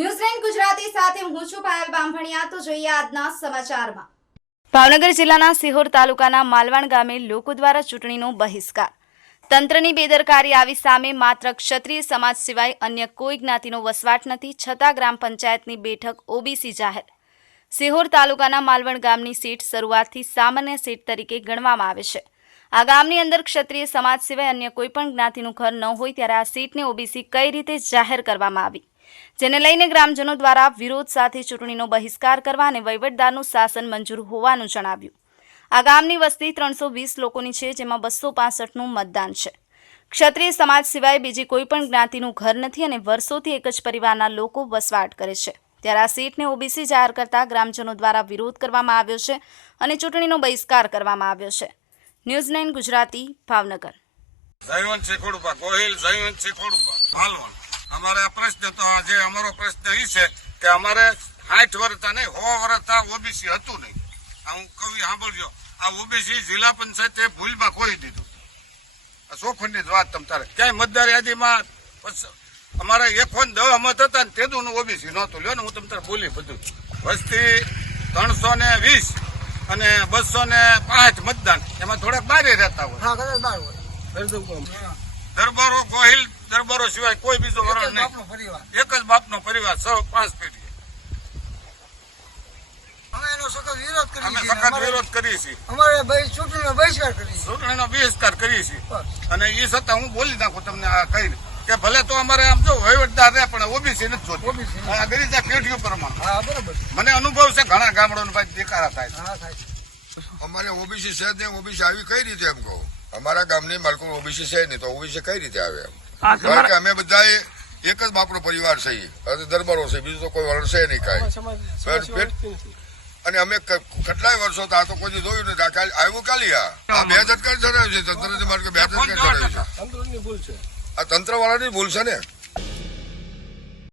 ન્યૂઝલેન્ડ ગુજરાતી સાથે હું છું પાયલ બામભણિયા તો જોઈએ આજના સમાચારમાં. ભાવનગર જિલ્લાના સિહોર તાલુકાના માલવાણ ગામે લોકો દ્વારા ચૂંટણીનો બહિષ્કાર. તંત્રની બેદરકારી આવી સામે માત્ર ક્ષત્રિય સમાજ સિવાય અન્ય કોઈ જ્ઞાતિનો વસવાટ નથી, છતાં ગ્રામ પંચાયતની બેઠક ઓબીસી જાહેર. સિહોર તાલુકાના માલવણ ગામની સીટ શરૂઆતથી સામાન્ય સીટ તરીકે ગણવામાં આવે છે. આ ગામની અંદર ક્ષત્રિય સમાજ સિવાય અન્ય કોઈ પણ જ્ઞાતિનું ઘર ન હોય ત્યારે આ સીટને ઓબીસી કઈ રીતે જાહેર કરવામાં આવી? જેને લઈને ગ્રામજનો દ્વારા વિરોધ સાથે ચૂંટણીનો બહિષ્કાર કરવા અને વહીવટદારનું શાસન મંજૂર હોવાનું જણાવ્યું. આ ગામની વસ્તી ત્રણસો વીસ લોકોની છે, જેમાં બસો પાસઠનું મતદાન છે. ક્ષત્રિય સમાજ સિવાય બીજી કોઈ પણ જ્ઞાતિનું ઘર નથી અને વર્ષોથી એક જ પરિવારના લોકો વસવાટ કરે છે. ત્યારે આ સીટને ઓબીસી જાહેર કરતા ગ્રામજનો દ્વારા વિરોધ કરવામાં આવ્યો છે અને ચૂંટણીનો બહિષ્કાર કરવામાં આવ્યો છે. News nine Gujarati, Bhavnagar. Jaywant શેખોડુપા Gohil Jaywant શેખોડુપા અમારે પ્રશ્ન તો જે અમારો પ્રશ્ન એ છે કે અમારે સાઠ વર્ષ નહીં સો વર્ષ ઓબીસી હતું નહીં. આ હું કવિ સાંભળજો. આ ઓબીસી જિલ્લા પંચાયતે ભૂલમાં ખોઈ દીધું. આ ચોખંડની જ વાત તમ તારે. ક્યાંય મતદાર યાદીમાં અમારે એકો ને દહ મત હતા ને તેદું ઓબીસી નહોતું. લ્યો ને હું તમ તારે બોલી બધું. વસ્તી ત્રણસો ને વીસ અને બસો ને પાંચ મતદાન. એમાં થોડાક બારે રહેતા હોય. હા દરબારો ગોહિલ દરબારો સિવાય કોઈ બીજો વરણ નહીં. એક જ બાપનો પરિવાર સૌ પાંચ પેઢી સખત વિરોધ કરીએ સખત અમારે- વિરોધ કરીએ છીએ. અમારે ભાઈ ચૂંટણીનો બહિષ્કાર કરીએ છીએ. બહિષ્કાર કરીએ છીએ. અને એ છતાં હું બોલી નાખું તમને આ કહીને કે ભલે તો અમારે આમ જો વહીવટદાર રહે પણ ઓબીસી નથી જોતી. ગરીજા પેઢીઓ પ્રમાણે. મને અનુભવ છે ઘણા ગામડાનો ભાઈ દેખાડા થાય છે. થાય અમારે ઓબીસી છે ને ઓબીસી આવી કઈ રીતે એમ કહું? અમારા ગામની માલકો ઓબીસી છે નહીં તો ઓબીસી કઈ રીતે આવે એમ? કારણ કે અમે બધા એક જ બાપનો પરિવાર છે અને દરબારો છે બીજું તો કોઈ વર્ષે છે નહીં કાંઈ. અને અમે કેટલાય વર્ષો તો આ તો કોઈ જોયું નથી. આવ્યું કાલી આ? આ બે ઝટકા ચડાવ્યું છે. તંત્ર માર્ગે બે ઝટકા ચડાવ્યું છે? આ તંત્ર વાળાની ભૂલ છે ને?